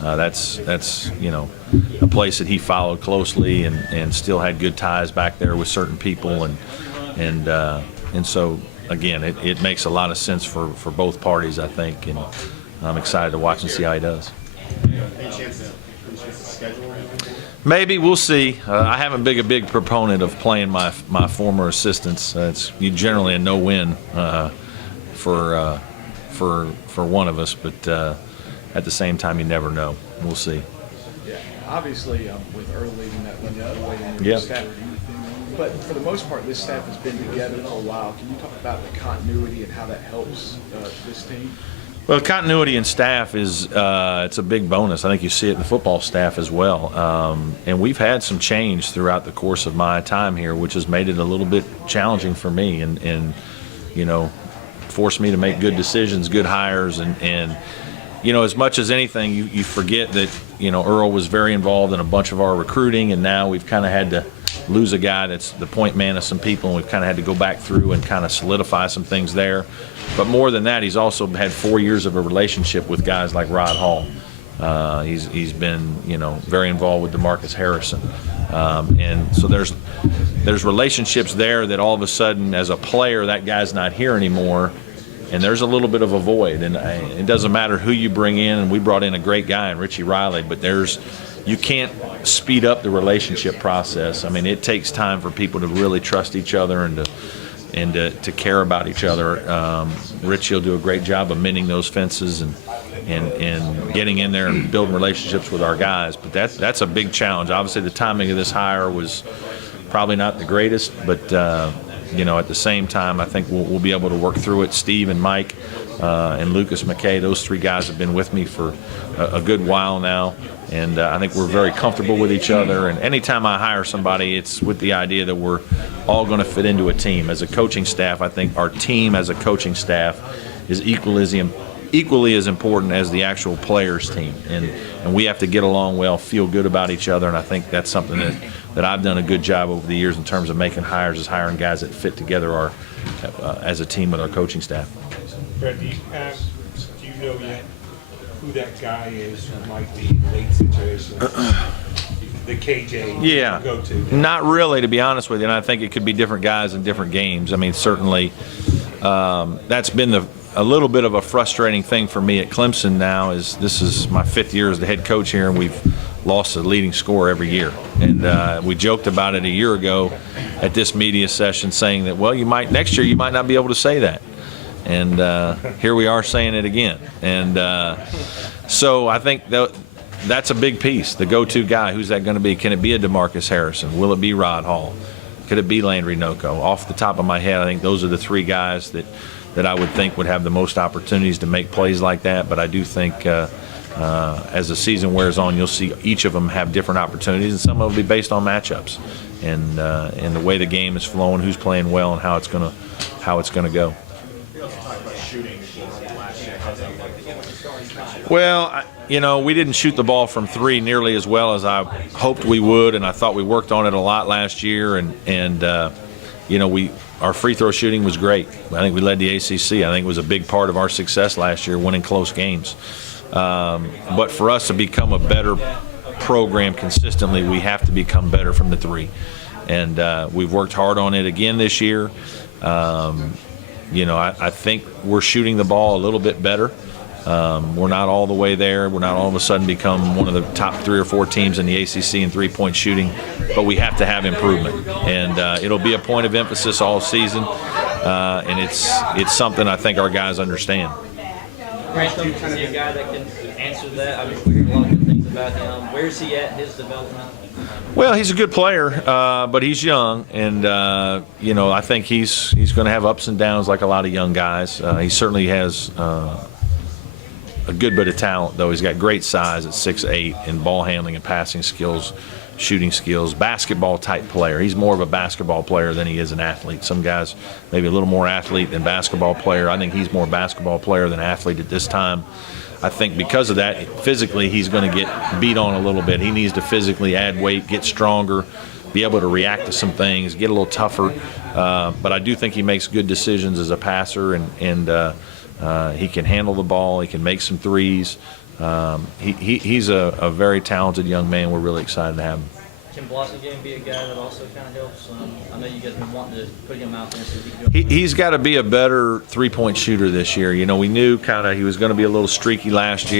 That's a place that he followed closely and still had good ties back there with certain people, and so again, it makes a lot of sense for both parties, I think, and I'm excited to watch and see how he does. Any chance to schedule? Maybe, we'll see. I haven't been a big proponent of playing my former assistants. It's generally a no-win for one of us, but at the same time, you never know. We'll see. Yeah, obviously, with Earl leaving that went the other way in Yeah. your staff. But for the most part, this staff has been together for a while. Can you talk about the continuity and how that helps this team? Well, continuity in staff is it's a big bonus. I think you see it in the football staff as well. And we've had some change throughout the course of my time here, which has made it a little bit challenging for me and forced me to make good decisions, good hires. And as much as anything, you forget that, Earl was very involved in a bunch of our recruiting, and now we've kind of had to lose a guy that's the point man of some people, and we've kind of had to go back through and kind of solidify some things there. But more than that, he's also had 4 years of a relationship with guys like Rod Hall. He's been, very involved with DeMarcus Harrison. And so there's relationships there that all of a sudden, as a player, that guy's not here anymore, and there's a little bit of a void. And it doesn't matter who you bring in, and we brought in a great guy in Richie Riley, but you can't speed up the relationship process. I mean, it takes time for people to really trust each other and to care about each other. Richie will do a great job of mending those fences and getting in there and building relationships with our guys. But that's a big challenge. Obviously, the timing of this hire was probably not the greatest, but at the same time, I think we'll be able to work through it. Steve and Mike and Lucas McKay, those three guys have been with me for a good while now, and I think we're very comfortable with each other. And anytime I hire somebody, it's with the idea that we're all going to fit into a team. As a coaching staff, I think our team as a coaching staff is equally as important as the actual players team, and we have to get along well, feel good about each other, and I think that's something that I've done a good job over the years in terms of making hires, is hiring guys that fit together as a team with our coaching staff. Brett, do you know yet who that guy is who might be in late situations? The KJ go-to? Not really, to be honest with you, and I think it could be different guys in different games. I mean, certainly that's been a little bit of a frustrating thing for me at Clemson now. This is my 5th year as the head coach here, and we've lost the leading scorer every year. And we joked about it a year ago at this media session, saying that, well, next year you might not be able to say that. And here we are saying it again. And so I think that's a big piece, the go-to guy. Who's that going to be? Can it be a DeMarcus Harrison? Will it be Rod Hall? Could it be Landry Noko? Off the top of my head, I think those are the three guys that I would think would have the most opportunities to make plays like that. But I do think as the season wears on, you'll see each of them have different opportunities, and some of it will be based on matchups and the way the game is flowing, who's playing well, and how it's going to go. Well, we didn't shoot the ball from 3 nearly as well as I hoped we would, and I thought we worked on it a lot last year. And our free throw shooting was great. I think we led the ACC. I think it was a big part of our success last year, winning close games. But for us to become a better program consistently, we have to become better from the 3. And we've worked hard on it again this year. I think we're shooting the ball a little bit better. We're not all the way there. We're not all of a sudden become one of the top 3 or 4 teams in the ACC in three-point shooting, but we have to have improvement. And it'll be a point of emphasis all season, and it's something I think our guys understand. Grant, don't you see a guy that can answer that? I mean, we hear a lot of good things about him. Where's he at in his development? Well, he's a good player, but he's young, and I think he's going to have ups and downs like a lot of young guys. He certainly has a good bit of talent, though. He's got great size at 6'8", and ball handling and passing skills, shooting skills, basketball-type player. He's more of a basketball player than he is an athlete. Some guys maybe a little more athlete than basketball player. I think he's more basketball player than athlete at this time. I think because of that, physically he's going to get beat on a little bit. He needs to physically add weight, get stronger, be able to react to some things, get a little tougher. But I do think he makes good decisions as a passer, and he can handle the ball. He can make some threes. He's a very talented young man. We're really excited to have him. Can Blossomgame be a guy that also kind of helps? I know you guys have been wanting to put him out there so he can go. He's got to be a better three-point shooter this year. You know, we knew kind of he was going to be a little streaky last year.